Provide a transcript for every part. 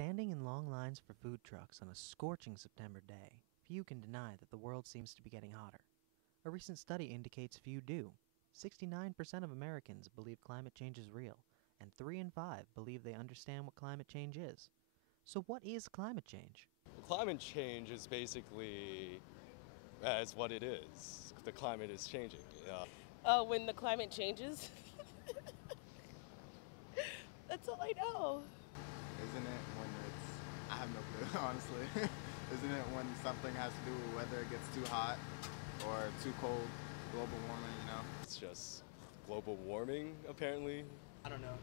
Standing in long lines for food trucks on a scorching September day, few can deny that the world seems to be getting hotter. A recent study indicates few do. 69% of Americans believe climate change is real, and 3 in 5 believe they understand what climate change is. So what is climate change? Climate change is basically as what it is. The climate is changing. When the climate changes. That's all I know. Isn't it when I have no clue, honestly. Isn't it when something has to do with whether it gets too hot or too cold, global warming, you know? It's just global warming, apparently. I don't know.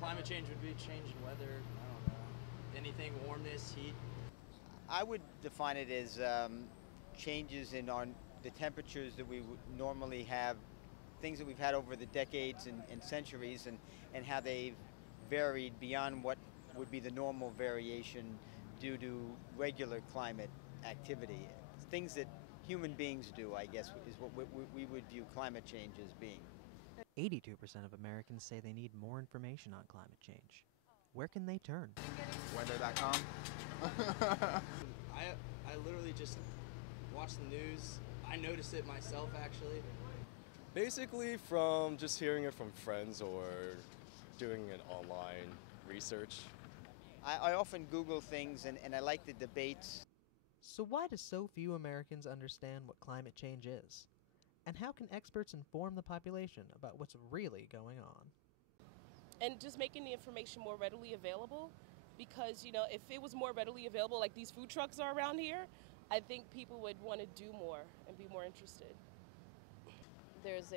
Climate change would be change in weather. I don't know. Anything, warmness, heat. I would define it as changes in the temperatures that we would normally have, things that we've had over the decades and centuries, and how they've varied beyond what would be the normal variation due to regular climate activity. Things that human beings do, I guess, is what we would view climate change as being. 82% of Americans say they need more information on climate change. Where can they turn? Weather.com. I literally just watch the news. I notice it myself, actually. Basically from just hearing it from friends or doing an online research. I often Google things and I like the debates. So why do so few Americans understand what climate change is? And how can experts inform the population about what's really going on? And just making the information more readily available, because, if it was more readily available like these food trucks are around here, I think people would want to do more and be more interested. There's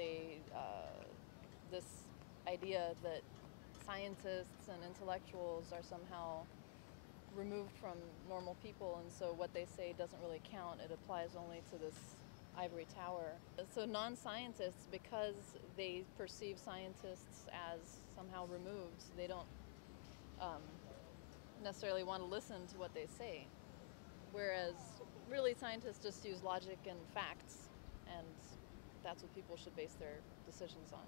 this idea that scientists and intellectuals are somehow removed from normal people, and so what they say doesn't really count. It applies only to this ivory tower. So non-scientists, because they perceive scientists as somehow removed, they don't necessarily want to listen to what they say. Whereas really scientists just use logic and facts, and that's what people should base their decisions on.